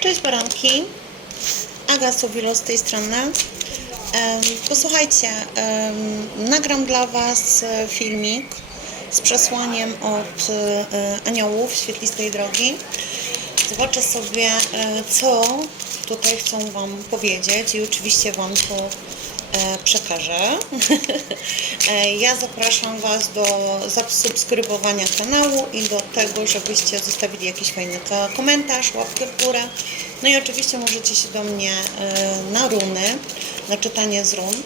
Cześć baranki, Aga Sowilo z tej strony. Posłuchajcie, nagram dla Was e, filmik z przesłaniem od e, aniołów świetlistej drogi. Zobaczę sobie, e, co tutaj chcą Wam powiedzieć i oczywiście Wam to przekażę. E, Ja zapraszam Was do zasubskrybowania kanału i do tego, żebyście zostawili jakiś fajny ko- komentarz, łapkę w górę. No i oczywiście możecie się do mnie e, na runy, na czytanie z run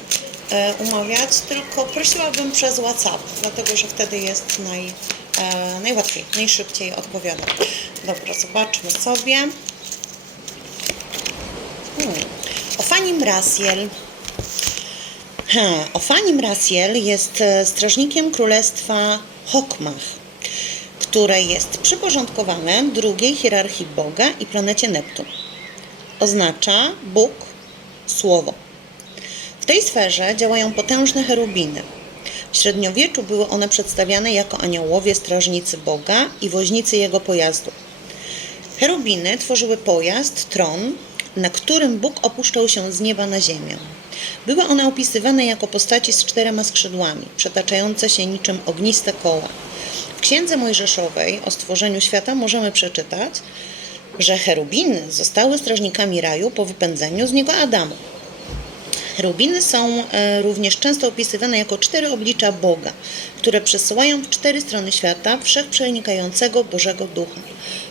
e, umawiać, tylko prosiłabym przez WhatsApp, dlatego że wtedy jest naj, e, najłatwiej, najszybciej odpowiadam. Dobra, zobaczmy sobie. Hmm. Ofanim Rasiel. Ha, Ofanim Rasiel jest e, strażnikiem królestwa Hokmach, które jest przyporządkowane drugiej hierarchii Boga i planecie Neptun. Oznacza Bóg, Słowo. W tej sferze działają potężne cherubiny. W średniowieczu były one przedstawiane jako aniołowie strażnicy Boga i woźnicy jego pojazdu. Cherubiny tworzyły pojazd, tron, na którym Bóg opuszczał się z nieba na ziemię. Były one opisywane jako postaci z czterema skrzydłami, przetaczające się niczym ogniste koła. W Księdze Mojżeszowej o stworzeniu świata możemy przeczytać, że cherubiny zostały strażnikami raju po wypędzeniu z niego Adamu. Cherubiny są e, również często opisywane jako cztery oblicza Boga, które przesyłają w cztery strony świata wszechprzenikającego Bożego Ducha.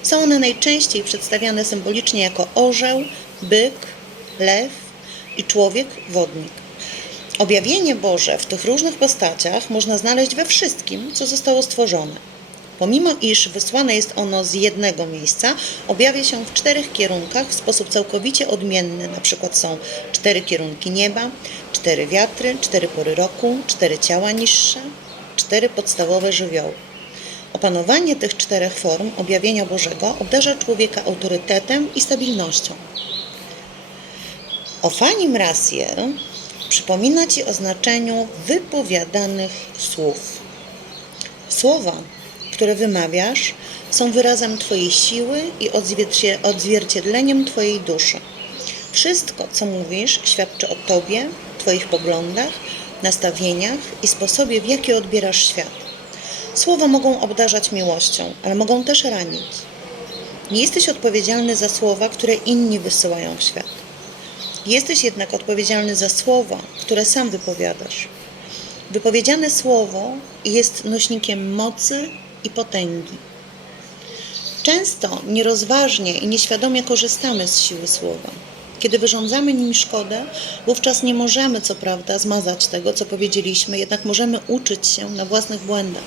Są one najczęściej przedstawiane symbolicznie jako orzeł, byk, lew i człowiek wodnik. Objawienie Boże w tych różnych postaciach można znaleźć we wszystkim, co zostało stworzone. Pomimo iż wysłane jest ono z jednego miejsca, objawia się w czterech kierunkach w sposób całkowicie odmienny. Na przykład są cztery kierunki nieba, cztery wiatry, cztery pory roku, cztery ciała niższe, cztery podstawowe żywioły. Opanowanie tych czterech form objawienia Bożego obdarza człowieka autorytetem i stabilnością. Ofanim Rasiel przypomina Ci o znaczeniu wypowiadanych słów. Słowa, które wymawiasz, są wyrazem Twojej siły i odzwiercie- odzwierciedleniem Twojej duszy. Wszystko, co mówisz, świadczy o Tobie, Twoich poglądach, nastawieniach i sposobie, w jaki odbierasz świat. Słowa mogą obdarzać miłością, ale mogą też ranić. Nie jesteś odpowiedzialny za słowa, które inni wysyłają w świat. Jesteś jednak odpowiedzialny za słowa, które sam wypowiadasz. Wypowiedziane słowo jest nośnikiem mocy i potęgi. Często nierozważnie i nieświadomie korzystamy z siły słowa. Kiedy wyrządzamy nim szkodę, wówczas nie możemy, co prawda, zmazać tego, co powiedzieliśmy, jednak możemy uczyć się na własnych błędach.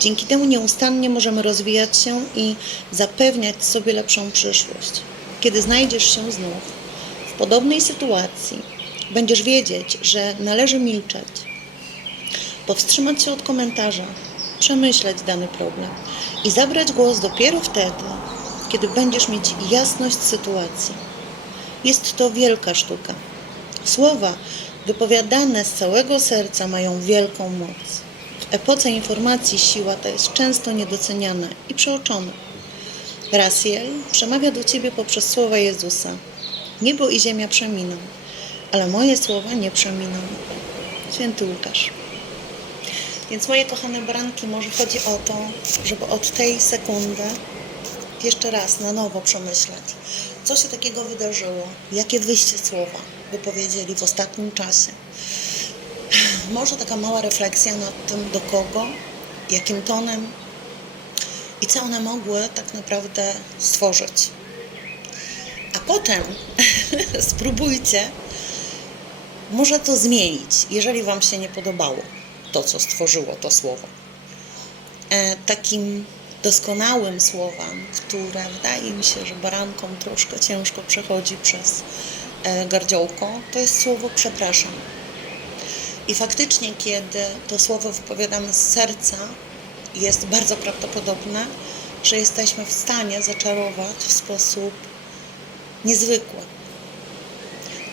Dzięki temu nieustannie możemy rozwijać się i zapewniać sobie lepszą przyszłość. Kiedy znajdziesz się znów podobnej sytuacji, będziesz wiedzieć, że należy milczeć, powstrzymać się od komentarza, przemyśleć dany problem i zabrać głos dopiero wtedy, kiedy będziesz mieć jasność sytuacji. Jest to wielka sztuka. Słowa wypowiadane z całego serca mają wielką moc. W epoce informacji siła ta jest często niedoceniana i przeoczona. Rasiel przemawia do ciebie poprzez słowa Jezusa. Niebo i ziemia przeminą, ale moje słowa nie przeminą. Święty Łukasz. Więc moje kochane baranki, może chodzi o to, żeby od tej sekundy jeszcze raz na nowo przemyśleć, co się takiego wydarzyło, jakie wyście słowa wypowiedzieli w ostatnim czasie. Może taka mała refleksja nad tym, do kogo, jakim tonem i co one mogły tak naprawdę stworzyć. Potem spróbujcie może to zmienić, jeżeli Wam się nie podobało to, co stworzyło to słowo. E, takim doskonałym słowem, które wydaje mi się, że barankom troszkę ciężko przechodzi przez e, gardziołko, to jest słowo przepraszam. I faktycznie, kiedy to słowo wypowiadamy z serca, jest bardzo prawdopodobne, że jesteśmy w stanie zaczarować w sposób niezwykły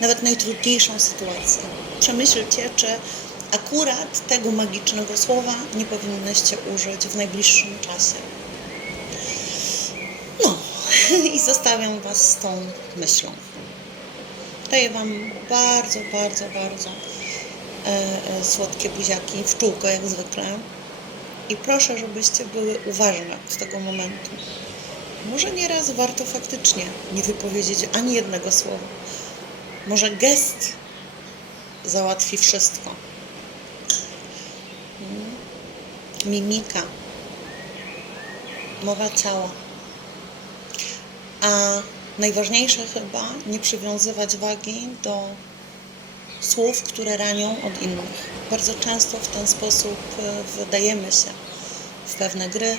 nawet najtrudniejszą sytuację. Przemyślcie, czy akurat tego magicznego słowa nie powinnyście użyć w najbliższym czasie. No i zostawiam Was z tą myślą. Daję Wam bardzo, bardzo, bardzo e, e, słodkie buziaki w czółko jak zwykle. I proszę, żebyście były uważne z tego momentu. Może nieraz warto faktycznie nie wypowiedzieć ani jednego słowa. Może gest załatwi wszystko. Mm. Mimika, mowa ciała. A najważniejsze chyba nie przywiązywać wagi do słów, które ranią od innych. Bardzo często w ten sposób e, wydajemy się w pewne gry,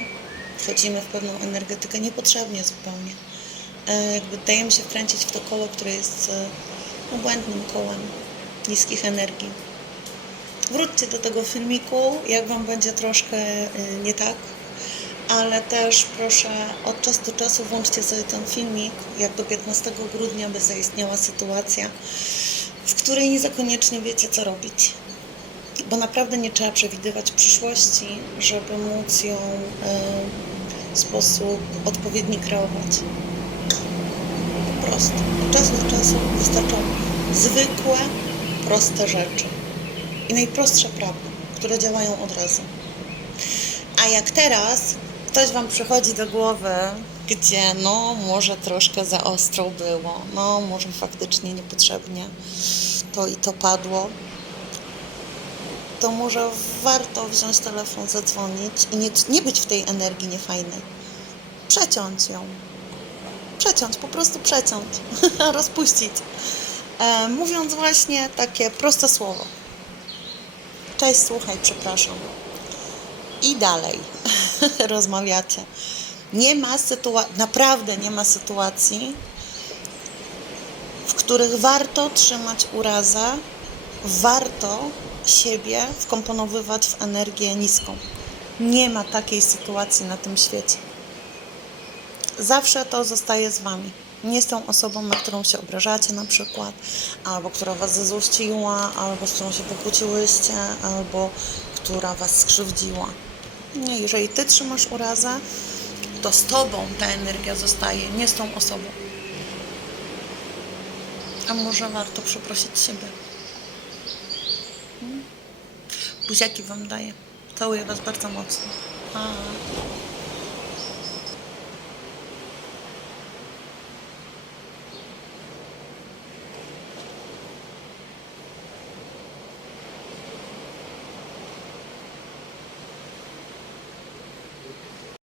wchodzimy w pewną energetykę niepotrzebnie zupełnie. E, Jakby dajemy się wkręcić w to koło, które jest e, błędnym kołem niskich energii. Wróćcie do tego filmiku, jak Wam będzie troszkę e, nie tak, ale też proszę od czasu do czasu włączcie sobie ten filmik, jak do 15 grudnia by zaistniała sytuacja, w której nie koniecznie wiecie, co robić. Bo naprawdę nie trzeba przewidywać przyszłości, żeby móc ją w sposób odpowiedni kreować. Po prostu. Od czasu do czasu wystarczą zwykłe, proste rzeczy. I najprostsze prawdy, które działają od razu. A jak teraz ktoś Wam przychodzi do głowy, gdzie no może troszkę za ostro było, no może faktycznie niepotrzebnie to i to padło, to może warto wziąć telefon, zadzwonić i nie, nie być w tej energii niefajnej. Przeciąć ją. Przeciąć, po prostu przeciąć. Rozpuścić. E, mówiąc właśnie takie proste słowo. Cześć, słuchaj, przepraszam i dalej rozmawiacie. Nie ma sytuacji, naprawdę nie ma sytuacji, w których warto trzymać urazę, warto siebie wkomponowywać w energię niską. Nie ma takiej sytuacji na tym świecie. Zawsze to zostaje z Wami. Nie z tą osobą, na którą się obrażacie na przykład, albo która Was zezłościła, albo z którą się pokłóciłyście, albo która Was skrzywdziła. Nie, jeżeli Ty trzymasz urazę, to z Tobą ta energia zostaje, nie z tą osobą. A może warto przeprosić siebie. Hmm? Buziaki Wam daję. Całuję Was bardzo mocno. Pa.